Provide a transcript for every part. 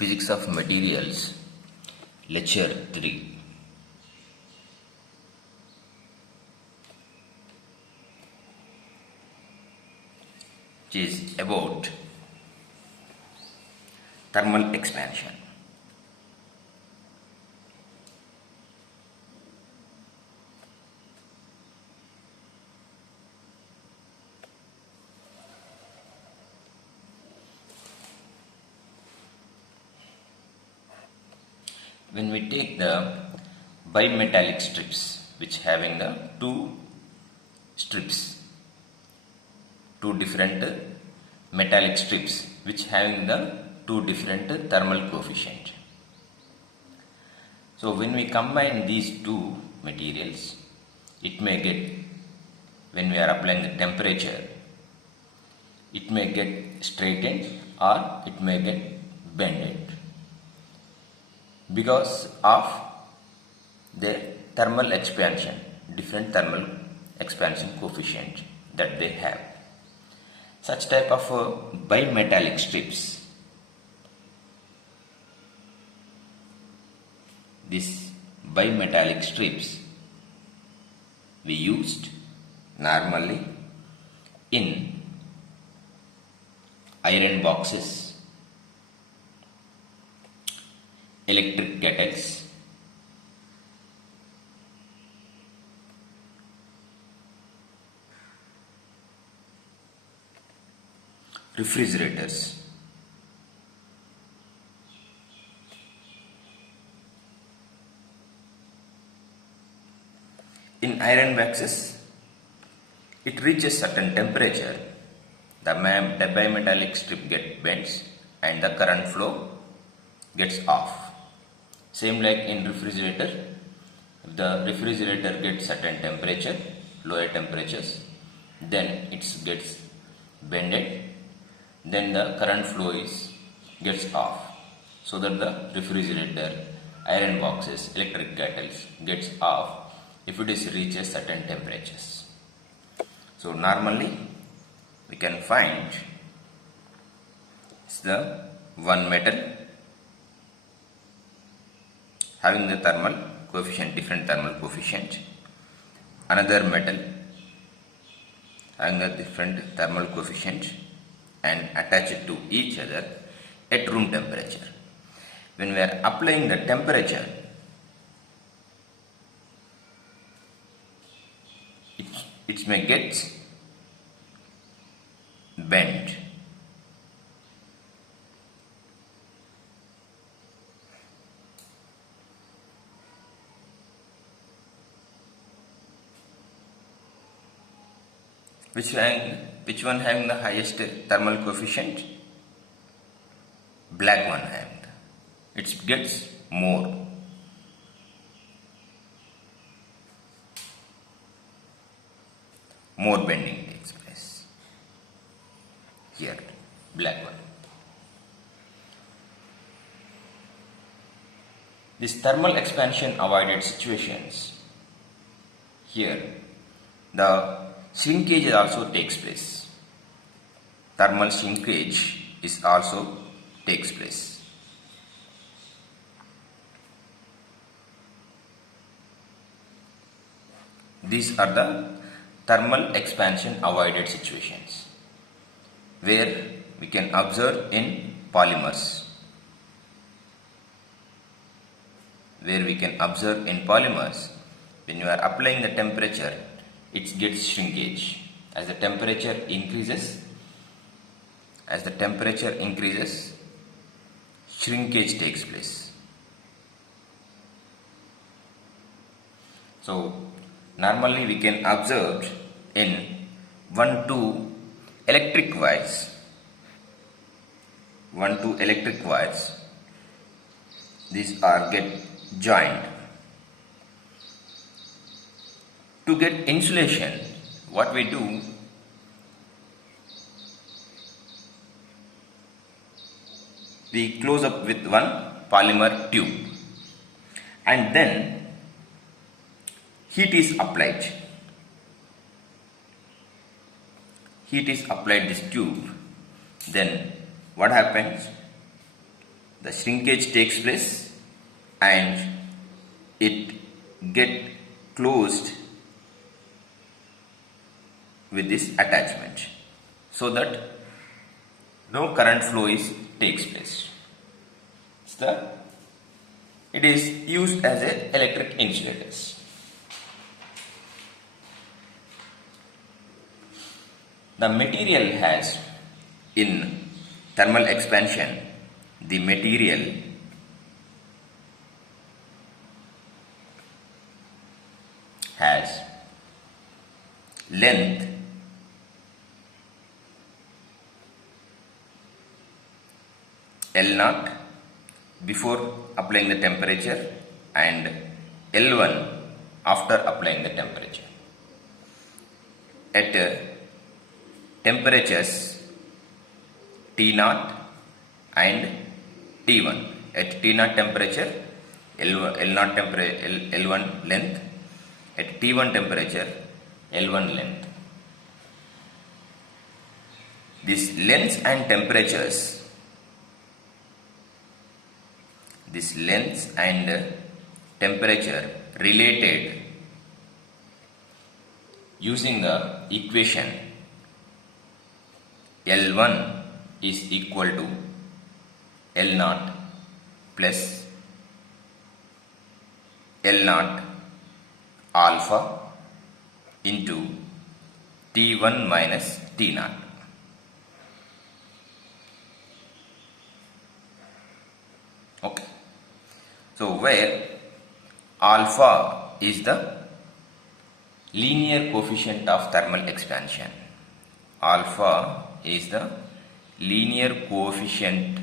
Physics of Materials, Lecture 3. Which is about thermal expansion. When we take the bimetallic strips, which having the two different metallic strips, which having the two different thermal coefficient. So when we combine these two materials, it may get, when we are applying the temperature, it may get straightened or it may get bended because of the thermal expansion, different thermal expansion coefficient that they have. Such type of bimetallic strips, these bimetallic strips we used normally in iron boxes, electric kettles, refrigerators, in iron boxes, it reaches certain temperature, the bimetallic strip gets bends and the current flow gets off. Same like in refrigerator, if the refrigerator gets certain temperature, lower temperatures, then it gets bended, then the current flow gets off, so that the refrigerator, iron boxes, electric kettles gets off if it reaches certain temperatures. So normally we can find the one metal having the thermal coefficient, different thermal coefficient, another metal having a different thermal coefficient, and attach it to each other at room temperature. When we are applying the temperature, it may get bent. Which one having the highest thermal coefficient? Black one having. It gets more. More bending takes place. Here, black one. This thermal expansion avoided situations. Here, the shrinkage also takes place. Thermal shrinkage is also takes place. These are the thermal expansion avoided situations where we can observe in polymers. When you are applying the temperature, it gets shrinkage. As the temperature increases, shrinkage takes place. So normally we can observe in 1-2 electric wires. These are get joined. To get insulation, what we do, we close up with one polymer tube and then heat is applied. This tube, then what happens? the shrinkage takes place and it get closed with this attachment so that no current flow takes place. It is used as a electric insulators. The material has, in thermal expansion, the material has length L0 before applying the temperature and L1 after applying the temperature. At temperatures T0 and T1. At T0 temperature, L1 length. At T1 temperature, L1 length. These lengths and temperatures, related using the equation L1 is equal to L0 plus L0 alpha into T1 minus T0. Okay. So where alpha is the linear coefficient of thermal expansion. Alpha is the linear coefficient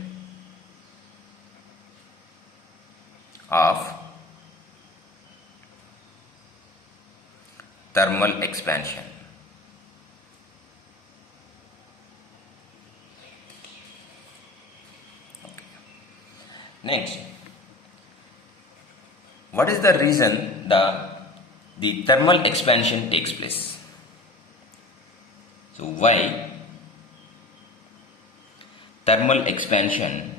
of thermal expansion. Okay. Next, what is the reason the thermal expansion takes place? So why thermal expansion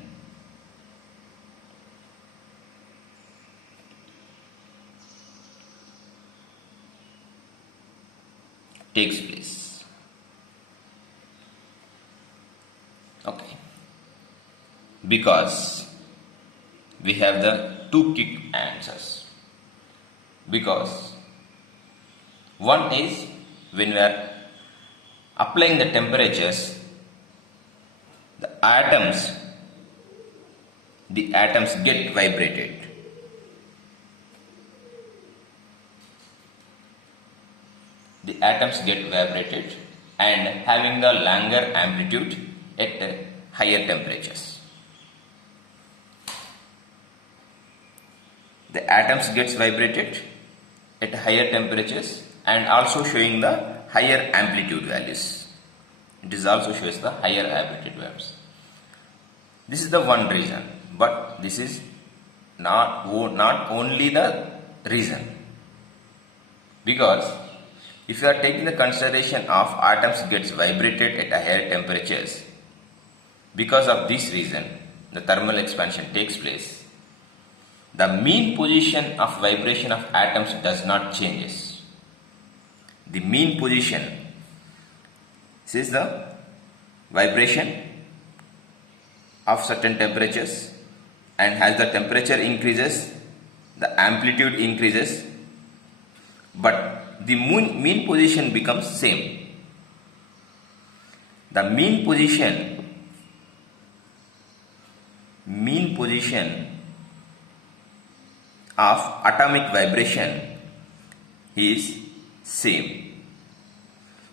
takes place? Okay, because we have the two quick answers. Because one is when we are applying the temperatures, the atoms get vibrated. The atoms get vibrated and having the longer amplitude at higher temperatures. The atoms gets vibrated at higher temperatures and also showing the higher amplitude values. It is also shows the higher amplitude values. This is the one reason, but this is not only the reason. Because if you are taking the consideration of atoms gets vibrated at higher temperatures, because of this reason the thermal expansion takes place. The mean position of vibration of atoms does not changes. The mean position, this is the vibration of certain temperatures, and as the temperature increases, the amplitude increases, but the mean position becomes same. The mean position of atomic vibration is same.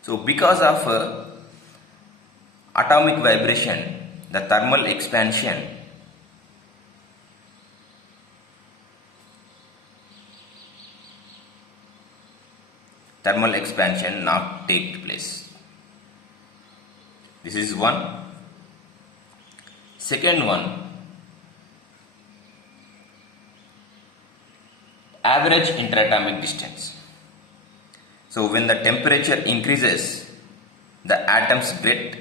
So because of atomic vibration, the thermal expansion not take place. This is one. Second one, average interatomic distance. So when the temperature increases, the atoms get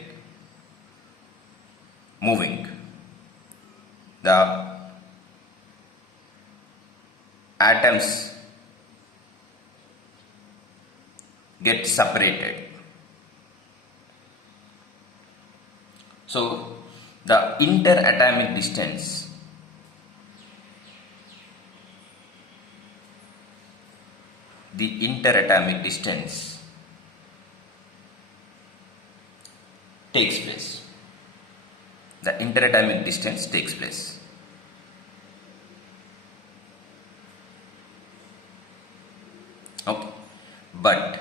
moving. the atoms get separated. So the interatomic distance takes place. The interatomic distance takes place. Okay, but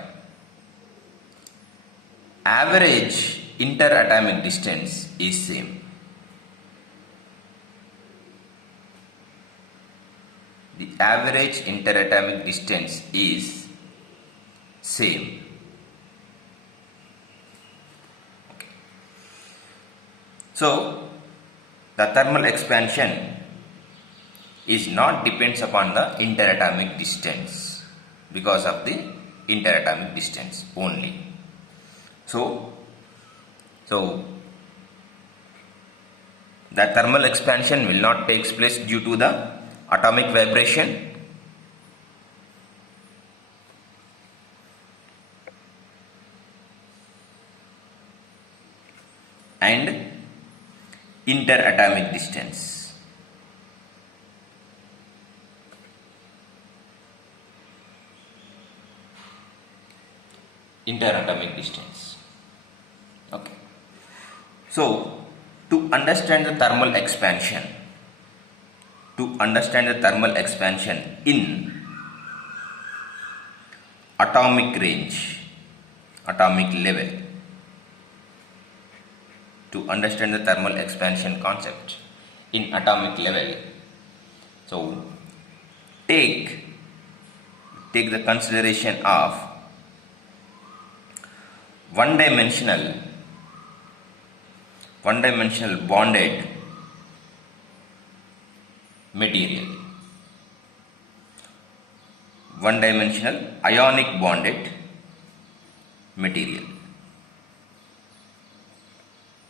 average interatomic distance is same. The average interatomic distance is same. Okay. So the thermal expansion is not depends upon the interatomic distance because of the interatomic distance only. So the thermal expansion will not take place due to the atomic vibration, and interatomic distance. Interatomic distance. Okay. So to understand the thermal expansion, in atomic range, atomic level, to understand the thermal expansion concept in atomic level, so take the consideration of one dimensional bonded material, one dimensional ionic bonded material.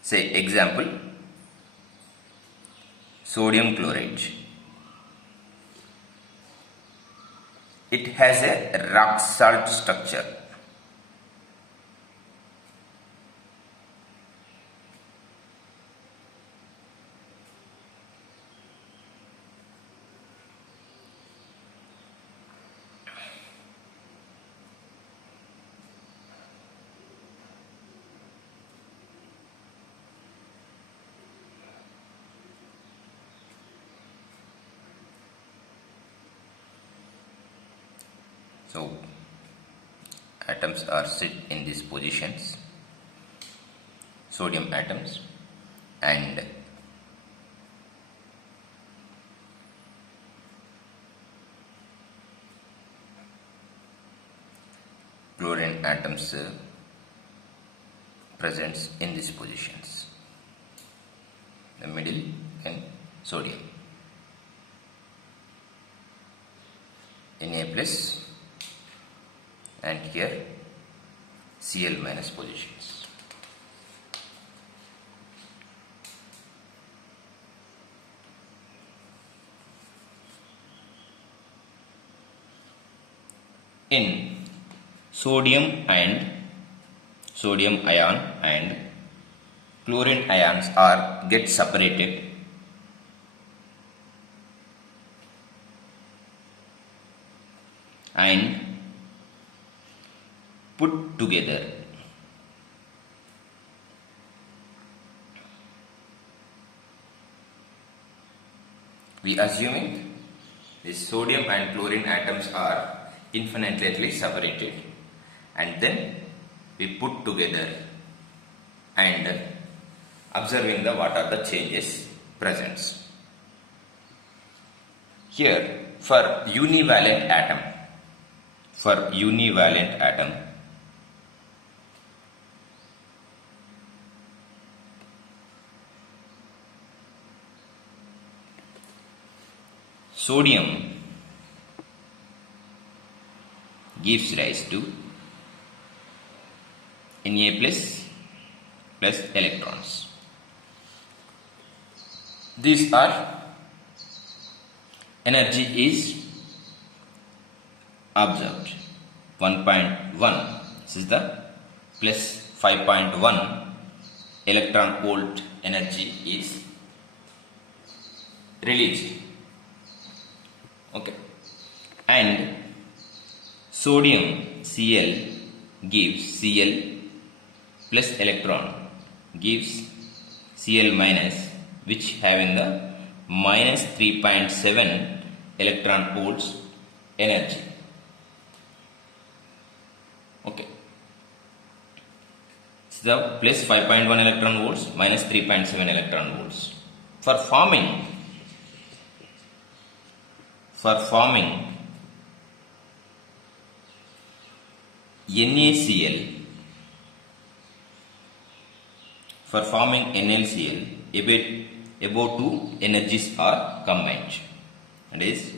Say example, sodium chloride. It has a rock salt structure. So atoms are sit in these positions, sodium atoms, and chlorine atoms presents in these positions, the middle and sodium in A plus, and here Cl minus positions. In sodium ion and chlorine ions are get separated and put together. We assuming these sodium and chlorine atoms are infinitely separated, and then we put together and observing what are the changes present. Here for univalent atom, sodium gives rise to Na plus electrons. These are energy is observed 1.1. This is the plus 5.1 electron volt energy is released. Okay, and sodium Cl gives Cl plus electron gives Cl minus, which having the minus 3.7 electron volts energy. Okay, so the plus 5.1 electron volts minus 3.7 electron volts. For forming NaCl, for forming NaCl, about two energies are combined, that is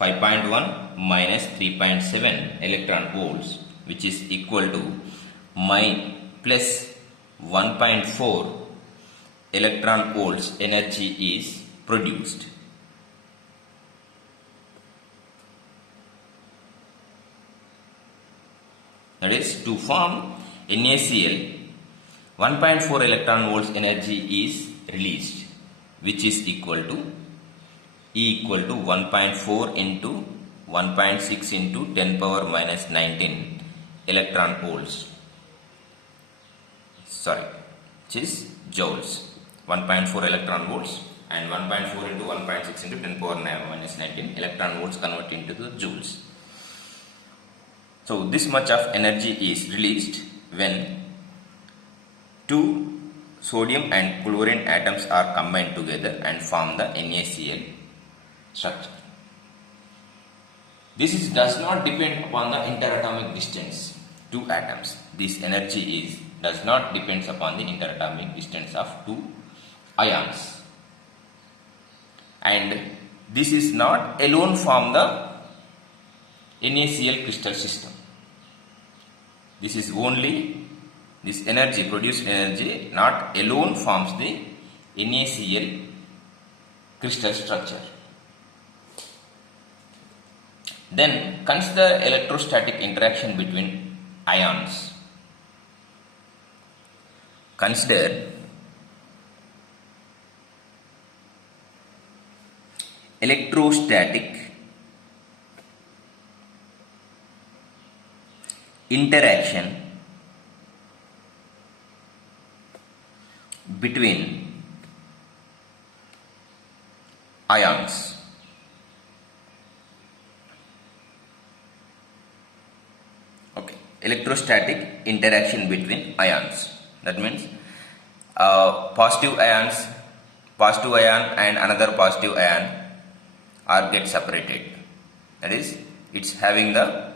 5.1 minus 3.7 electron volts, which is equal to plus 1.4 electron volts energy is produced. That is, to form NaCl, 1.4 electron volts energy is released, which is equal to E equal to 1.4 into 1.6 into 10 power minus 19 electron volts. Which is joules. 1.4 electron volts and 1.4 into 1.6 into 10 power minus 19 electron volts convert into the joules. So this much of energy is released when two sodium and chlorine atoms are combined together and form the NaCl structure. This does not depend upon the interatomic distance two atoms. This energy does not depend upon the interatomic distance of two ions, and this is not alone form the NaCl crystal system. This is only this energy, produced energy, not alone forms the NaCl crystal structure. Then consider electrostatic interaction between ions. Consider electrostatic interaction between ions. Okay, electrostatic interaction between ions. That means positive ion and another positive ion are get separated. That is, it's having the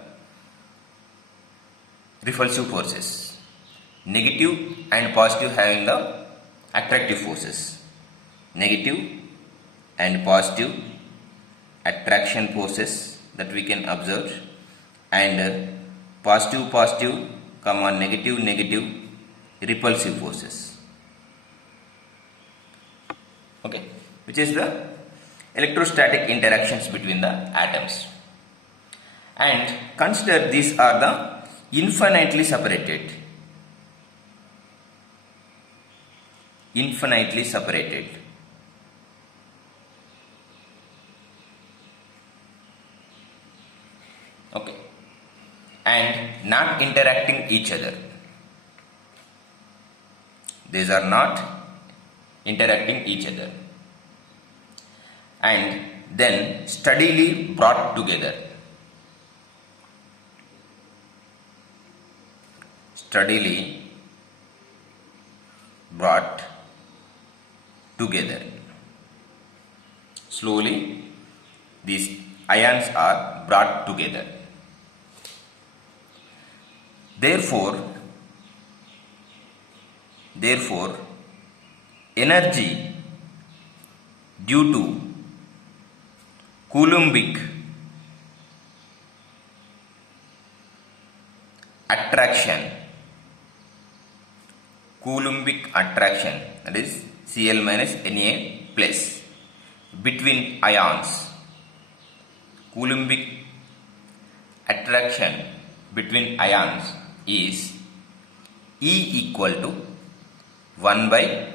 repulsive forces. Negative and positive having the attractive forces. Negative and positive attraction forces that we can observe, and positive comma negative repulsive forces. Okay, which is the electrostatic interactions between the atoms. And consider these are the infinitely separated. Okay, and not interacting each other. These are not interacting each other, and then steadily brought together. Slowly, these ions are brought together. Therefore, energy due to Coulombic attraction, that is Cl minus Na plus, between ions Coulombic attraction between ions is E equal to 1 by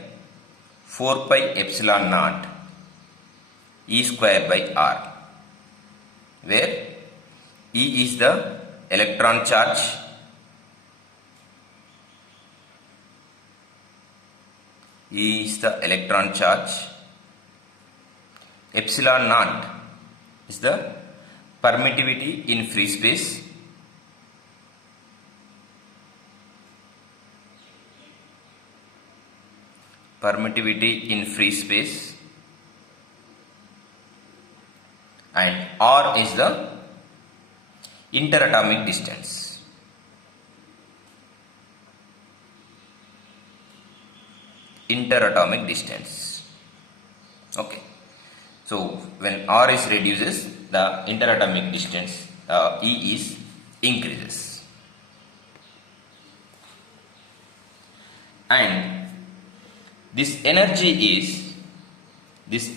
4 pi epsilon naught E square by R, where E is the electron charge, epsilon naught is the permittivity in free space, and R is the interatomic distance. Okay. So when R is reduces, the interatomic distance E is increases. And this energy is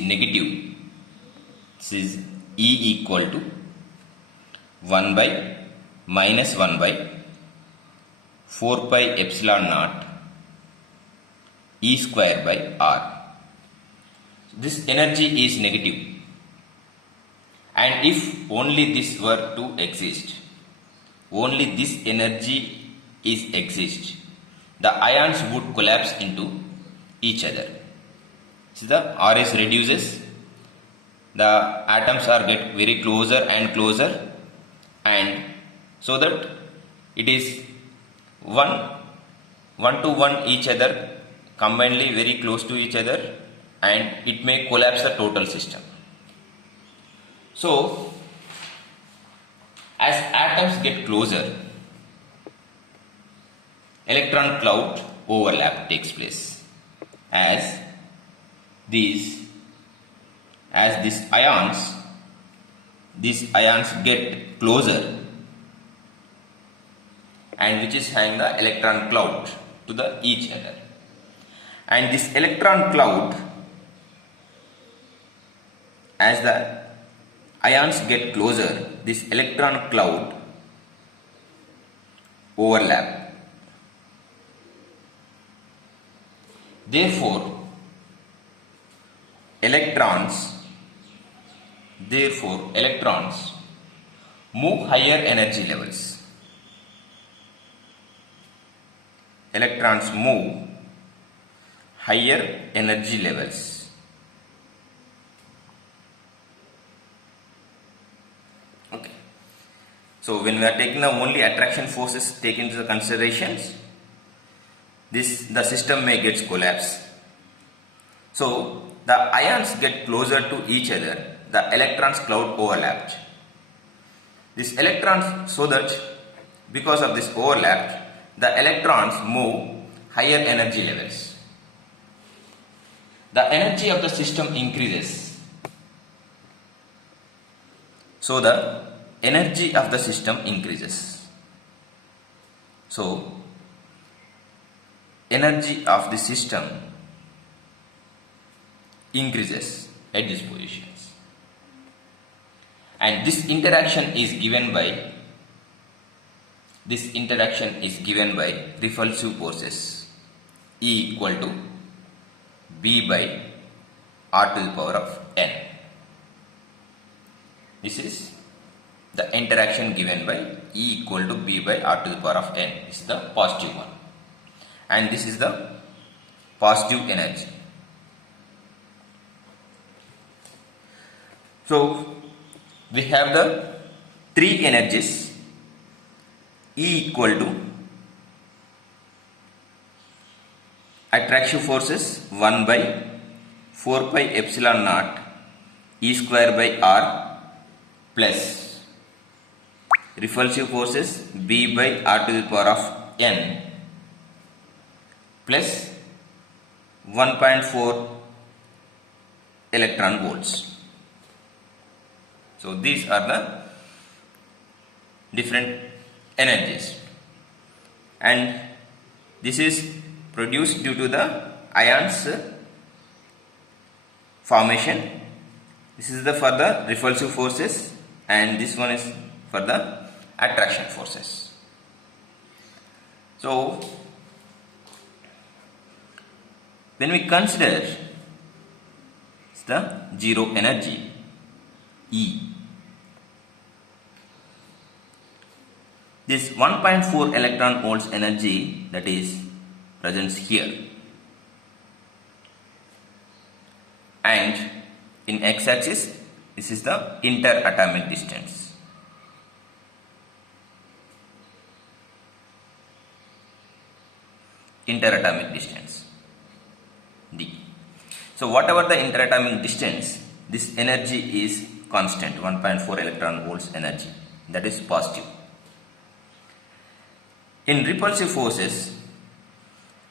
negative. This is E equal to 1 by minus 1 by 4 pi epsilon naught E square by R. This energy is negative, and if only this were to exist, only this energy is exist, the ions would collapse into each other. So the RS reduces, the atoms are get very closer and closer, and so that it is one to one each other, combinedly very close to each other, and it may collapse the total system. So as atoms get closer, electron cloud overlap takes place. As these ions get closer, and which is having the electron cloud to the each other, and this electron cloud, as the ions get closer, this electron cloud overlap. Therefore electrons move higher energy levels. Okay. So when we are taking the only attraction forces taken into the considerations, the system may get collapsed. So the ions get closer to each other, the electrons cloud overlapped. This electrons, so that because of this overlap, the electrons move higher energy levels. The energy of the system increases. So the energy of the system increases. So energy of the system increases at these positions, and this interaction is given by repulsive forces E equal to B by R to the power of n. This is the interaction given by E equal to B by R to the power of n. This is the positive one, and this is the positive energy. So we have the three energies. E equal to attractive forces 1 by 4 pi epsilon naught E square by R plus repulsive forces B by R to the power of n plus 1.4 electron volts. So these are the different energies, and this is produced due to the ions formation This is the for the repulsive forces, and this one is for the attraction forces. So when we consider the zero energy E, this 1.4 electron volts energy that is present here, and in x-axis this is the interatomic distance. Interatomic distance d. So whatever the interatomic distance, this energy is constant, 1.4 electron volts energy, that is positive. In repulsive forces,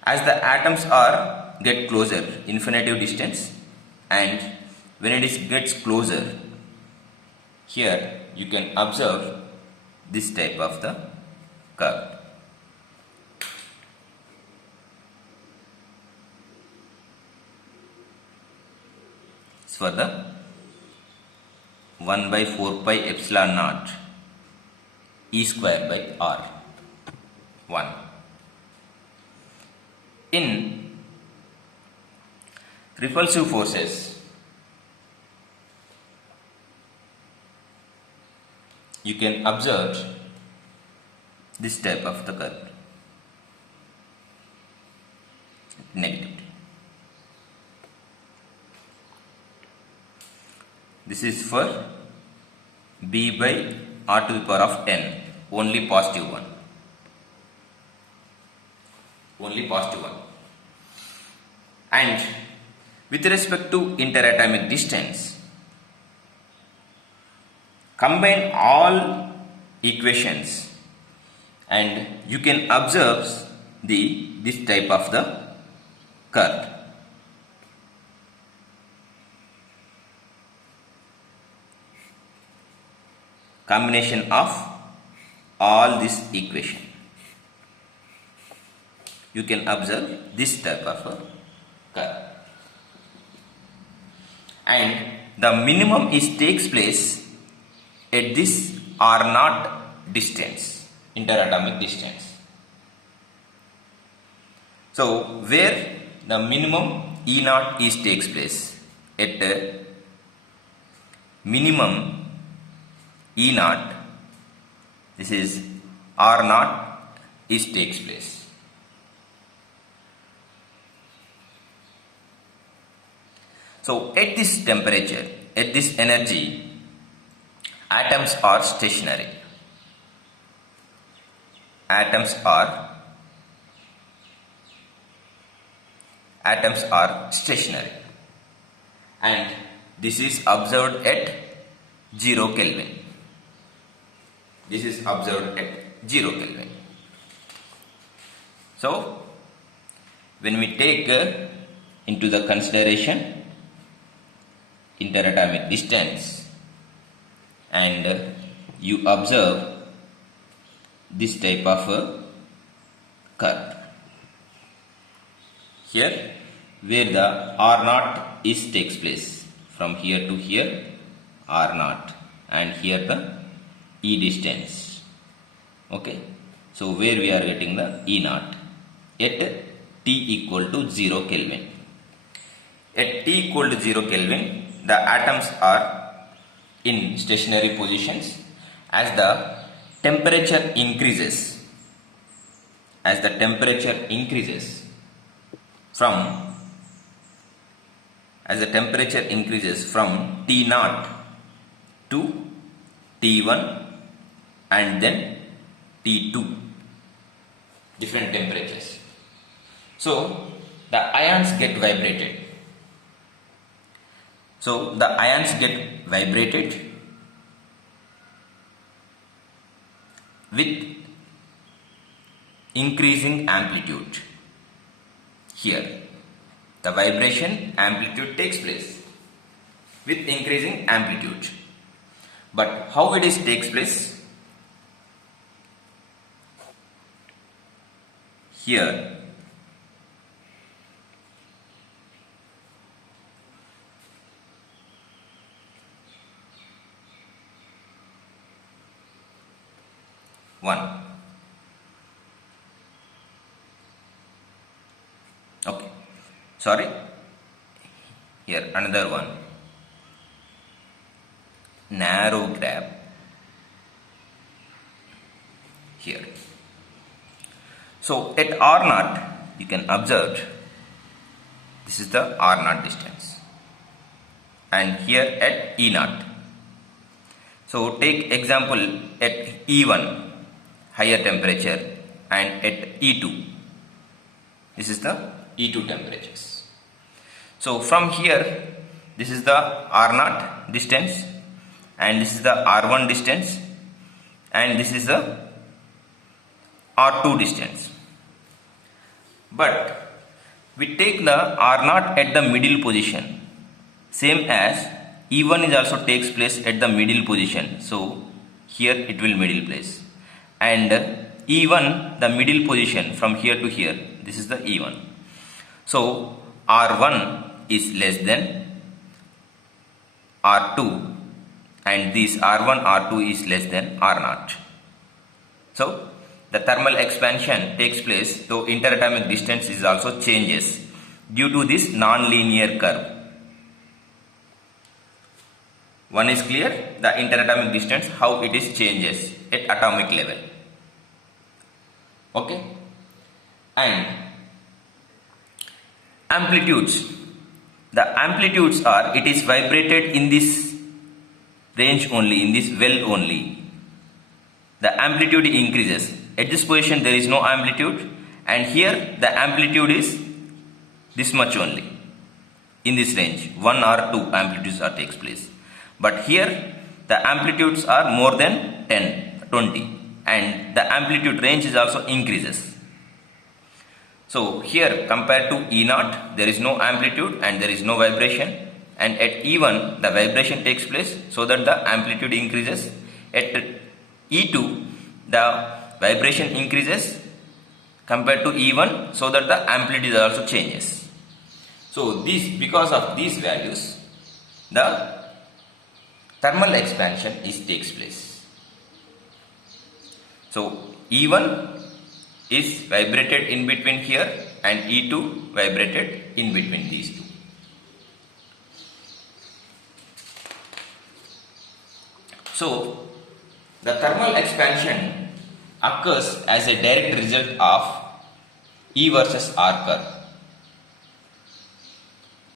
as the atoms are get closer, infinitive distance, and when it is gets closer, here you can observe this type of the curve. For the 1 by 4 pi epsilon naught E square by R 1. In repulsive forces, you can observe this type of the curve, negative. This is for B by R to the power of 10, only positive one. Only positive one. And with respect to interatomic distance, combine all equations and you can observe this type of the curve. Combination of all this equation, you can observe this type of a curve, and the minimum is takes place at this R naught distance, interatomic distance. So where the minimum E naught is takes place at minimum E naught, this is R naught is takes place. So at this temperature, at this energy, atoms are stationary. Atoms are stationary, and this is observed at 0 Kelvin. This is observed at 0 Kelvin. So when we take into the consideration interatomic distance, and you observe this type of a curve here, where the R naught is takes place, from here to here R naught, and here the E distance. Okay, so where we are getting the E naught at T equal to 0 Kelvin. At T equal to 0 Kelvin, the atoms are in stationary positions. As the temperature increases, from T naught to T1 and then T2, different temperatures. So the ions get vibrated. With increasing amplitude. Here, the vibration amplitude takes place with increasing amplitude. But how it is takes place? Here, 1. Okay, sorry, here another one, narrow grab here. So at R naught, you can observe this is the R naught distance, and here at E naught. So take example at E1, higher temperature, and at E2, this is the E2 temperatures. So from here, this is the R naught distance, and this is the R1 distance, and this is the R2 distance. But we take the R naught at the middle position, same as E1 is also takes place at the middle position. So here it will middle place, and E1 the middle position from here to here, this is the E1. So R1 is less than R2, and this R1 R2 is less than R naught. So the thermal expansion takes place, though interatomic distance is also changes due to this non-linear curve. One is clear, the interatomic distance, how it is changes at atomic level. Okay, and amplitudes. The amplitudes are, it is vibrated in this range only, in this well only. The amplitude increases. At this position there is no amplitude, and here the amplitude is this much only. In this range, 1 or 2 amplitudes are takes place. But here the amplitudes are more than 10, 20, and the amplitude range is also increases. So here compared to E0, there is no amplitude and there is no vibration, and at E1 the vibration takes place, so that the amplitude increases. At E2 the vibration increases compared to E1, so that the amplitude also changes. So because of these values, the thermal expansion takes place. So E1 is vibrated in between here, and E2 vibrated in between these two. So the thermal expansion occurs as a direct result of E versus R curve.